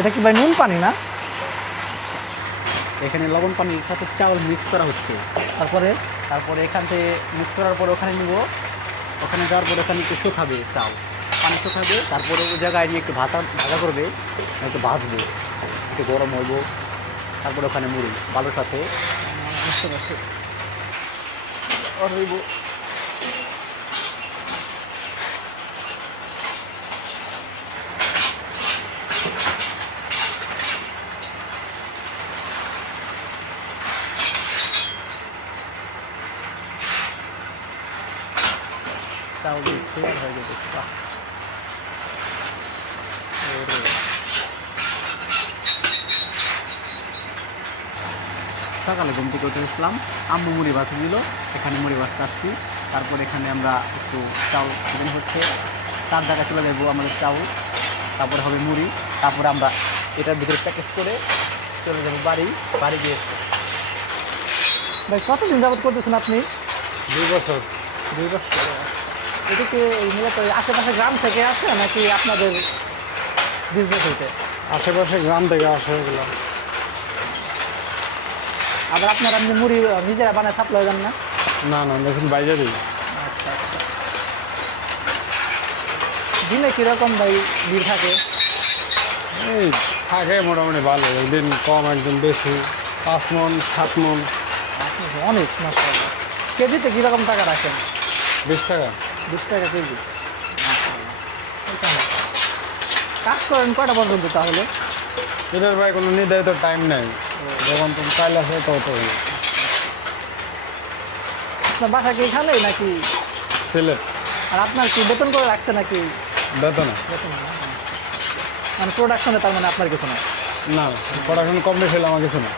এটা কি ভাই নুন পানি না? এখানে লবণ পানির সাথে চাউল মিক্স করা হচ্ছে। তারপরে তারপরে এখান থেকে মিক্স করার পর ওখানে নিব, ওখানে যাওয়ার পর ওখানে একটু শুকাবে চাল, পানি শুকাবে, তারপরে ওই জায়গায় নিয়ে একটু ভাজা করবে, একটু ভাজবে, একটু গরম হইব, তারপরে ওখানে মুড়ি ভালোর সাথে বুঝতে পারছি। আর হইব চাউল দিচ্ছে আর হয়ে যাবে। সকালে ঘুম থেকে উঠে উঠলাম, আম্মু মুড়ি ভাজা দিল, এখানে মুড়ি ভাজতে আসছি। তারপর এখানে আমরা একটু চাউল এখানে হচ্ছে, তার জায়গায় চলে যাবো আমাদের চাউল, তারপরে হবে মুড়ি, তারপরে আমরা এটার ভিতরে প্যাকেজ করে চলে যাবো বাড়ি গিয়ে। ভাই কতদিন যাবত করতেছেন আপনি? 2 বছর। 2 বছর। এটা কি মূলত আশেপাশে গ্রাম থেকে আসে নাকি আপনাদের বিজনেস হইতে? আশেপাশে গ্রাম থেকে আসে এগুলো। আবার আপনারা আপনি মুড়ি নিজেরা বানায় সাপ্লাই দেন না? না না, দেখুন বাইরে দিই। আচ্ছা আচ্ছা। দিনে কীরকম ভাই ভিড় থাকে? এই থাকে মোটামুটি ভালো, একদিন কম একদিন বেশি, 5 মন 7 মন। অনেক মাশাআল্লাহ। কেজিতে কীরকম টাকা রাখেন? 20 টাকা। 20 টাকা কেজি। কাজ করেন কয়টা পর্যন্ত তাহলে? এটার ভাই কোনো নির্ধারিত টাইম নেই, যখন তুমি চাইলে আসে তত। আপনার বাসা কি এখানেই নাকি? সিলেট। আর আপনার কি বেতন করে রাখছে নাকি? বেতনে বেতন না? মানে প্রোডাকশনে তার মানে আপনার কিছু না? না, পড়াশোনা কম বেশি হলে আমার কিছু না।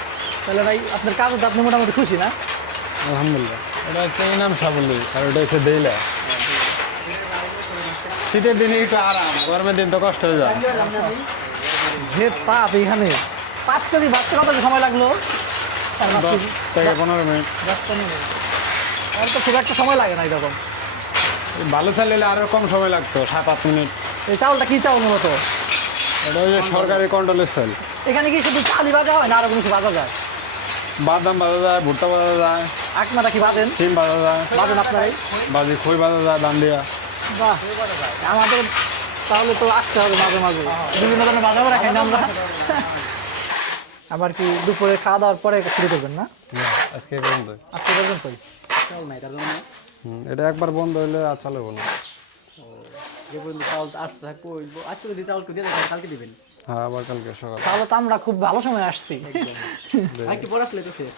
তাহলে ভাই আপনার কাজও তো আপনি মোটামুটি খুশি না? আলহামদুলিল্লাহ। এটা একটা ইনাম সাবলি, আর ওটা হচ্ছে দেইলা। শীতের দিনে একটু আরাম, গরমের দিন তো কষ্ট হয়ে যায়। যে তাপ এখানে 5 কেজি ভাজতে কত সময় লাগলো? 10 থেকে 15 মিনিট। আর তো খুব একটা সময় লাগে না এরকম। ভালো চালিয়ে আরও কম সময় লাগতো, 7-8 মিনিট। এই চাউলটা কি চাউল মূলত? এটা ওই যে সরকারি কন্ট্রোলের চাল। এখানে কি শুধু চালই ভাজা হয় না আরো কিছু ভাজা যায়? বাদাম ভাজা যায়, ভুট্টা ভাজা যায়, আপনারা কি ভাজেন? সিম ভাজা যায়, ভাজেন আপনারাই? বাজি খই ভাজা যায়, ডান্ডিয়া। বাহ, আমাদের তাহলে তো আসতে হবে মাঝে মাঝে, বিভিন্ন ধরনের ভাজা রাখেন না আমরা। আবার কি দুপুরে খাওয়া দাওয়ার পরে শুরু করবেন না? আজকে পর্যন্ত। আজকে পর্যন্তই? চাউল নাই তার জন্য এটা একবার বন্ধ হলে আর চালাবো না। যে পর্যন্ত চাউল আসতে থাকবো, আজকে যদি চাউল দিয়ে দেন কালকে দিবেন। হ্যাঁ, আবার কালকে সকাল। তাহলে তো আমরা খুব ভালো সময় আসছি। ভাই কি পড়াশোনা তো শেষ?